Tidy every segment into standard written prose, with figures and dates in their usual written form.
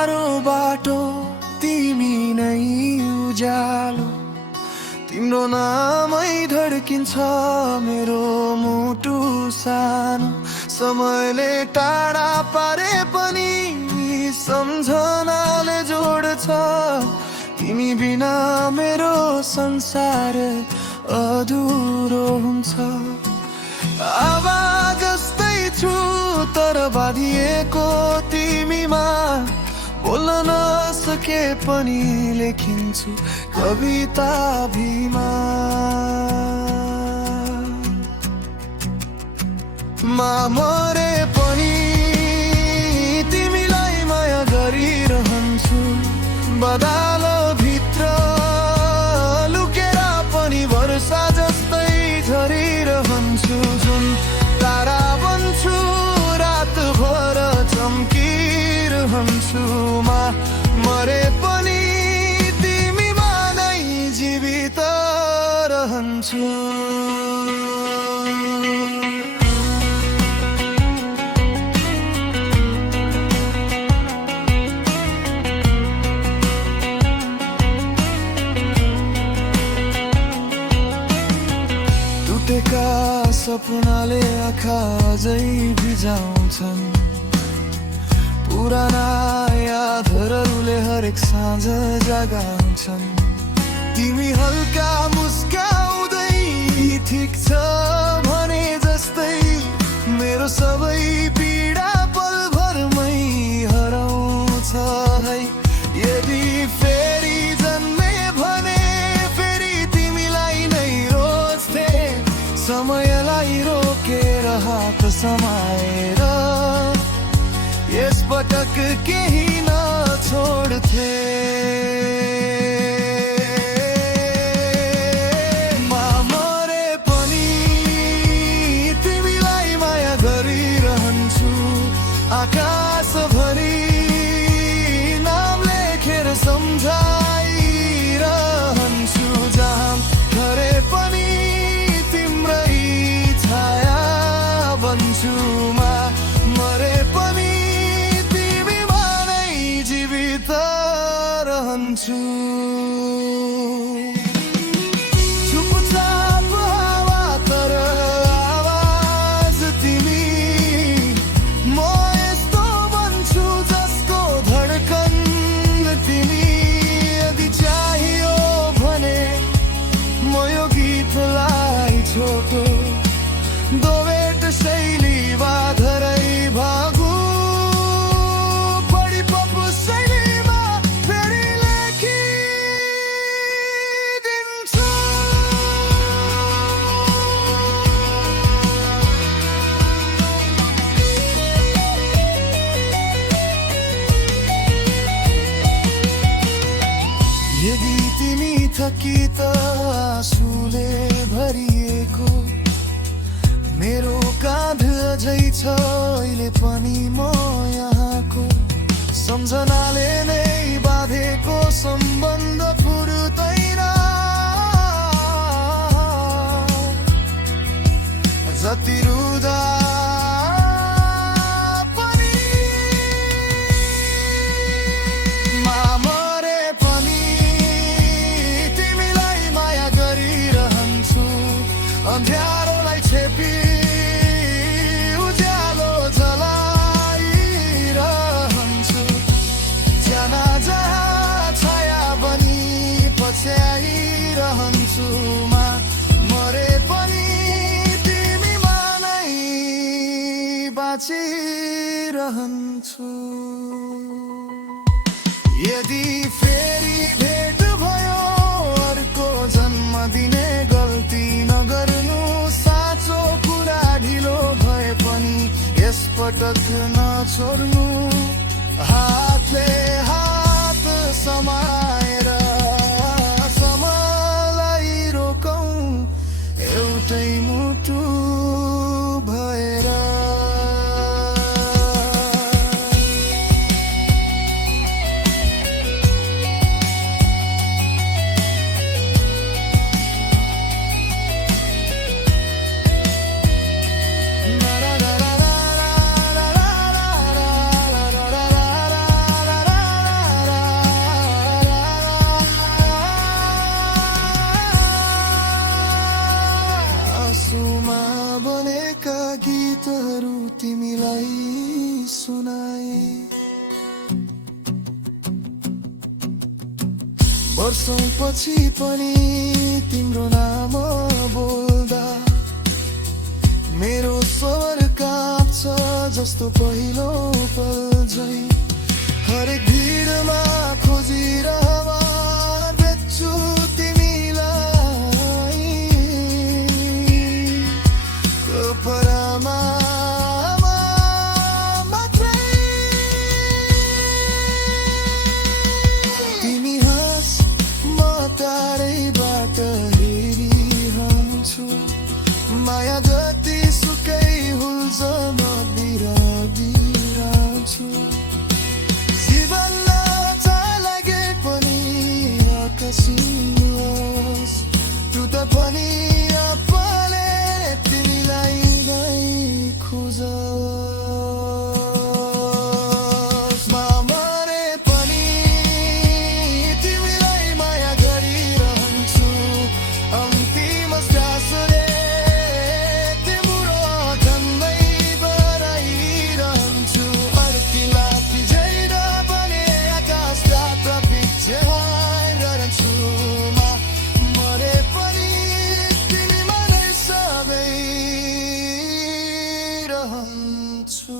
अँध्यारो बाटो तिमी नै उज्यालो, तिम्रो नामै धड्किन्छ मेरो मुटु सानो। समयले टाढा पारे पनि सम्झनाले जोड्छ, तिमी बिना मेरो संसार अधुरो हुन्छ। आवाज जस्तै छु तर बाँधिएको तिमीमा, बोल्न नसके पनि लेखिन्छु कविता भीमा। मरे पनि तिमीलाई माया गरिरहन्छु, बदालो भित्र लुकेर पनि वर्षा जस्तै झरिरहन्छु। जुन तारा बन्छु रातभर चम्किरहन्छु, मरे पनि तिमीमा नै जीवित रहन्छु। टुटेका सपनाले आँखा अझै भिजाउँछन्, पुराना यादहरूले हरेक साँझ जगाउँछन्। तिमी हल्का मुस्काउँदै ठिक छ भने जस्तै मेरो सबै पीडा पलभरमै हराउँछ है। यदि फेरि जन्मे भने फेरि तिमीलाई नै रोज्थे, समयलाई रोकेर हात समाएर यसपटक केही नछोड्थे। मरे पनि तिमीलाई माया गरिरहन्छु, आकाशभरि नाम लेखेर सम्झाइरहन्छु। जहाँ घरे पनि तिम्रै छाया बन्छु, मरे पनि चुपचाप हावा तर आवाज तिमी, म यस्तो बन्छु जसको धड्कन तिमी। यदि चाहियो भने म यो गीतलाई छोटो दोवेट शैली बाधरै भागु, यदि तिमी थकी त आँसुले भरिएको, मेरो काँध अझै छ अहिले पनि म यहाँको। सम्झनाले नै बाँधेको सम्बन्ध फुर्दैन, जति रुदा अँध्यारोलाई छेपी उज्यालो जलाइरहन्छु। जहाँ जहाँ छाया बनी पछ्याइरहन्छु, मरे पनि तिमीमा नै बाँचिरहन्छु। यदि फेरि भेट भयो अर्को जन्म दिने गल्ती नगर्नु, साँचो कुरा ढिलो भए पनि यसपटक नछोड्नु। हातले हात समाएर समयलाई रोकौँ एउटै मुटु भएर। वर्षौंपछि पनि तिम्रो नाम बोल्दा मेरो स्वर काँप्छ जस्तो पहिलो पल झै। हरेक भिडमा खोजिरहवा देख्छु तिमीलाई, कपडामा मात्रै। तिमी हाँस म टाढैबाट हेरिरहन्छु, माया जति सुकै हुन्छ म बिराइरहन्छु। जीवनमा चालागे पनि आकाशिनुहोस्, तु त पनि आफूले तिमीलाई नै खोजोस्। म मरे पनि तिमीलाई माया गरिरहन्छु, अन्तिम श्वासले तिम्रो झन्डै बढाइरहन्छु। अर्की झैर पनि आकाशबाट पछि हराइरहन्छु। म मरे पनि तिमीमा नै सबै रहन्छु।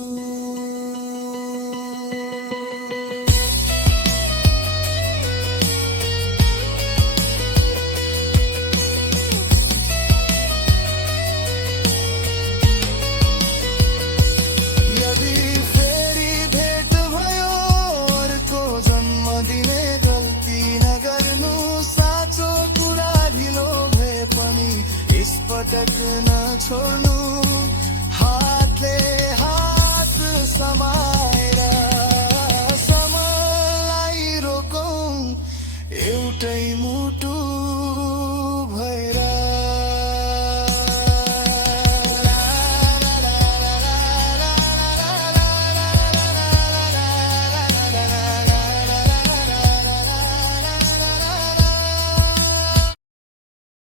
यदि फेरि भेट भयो अर्को जन्म दिने गल्ती नगर्नु, साँचो कुरा ढिलो भए पनि यसपटक नछोड्नु। हातले हात समा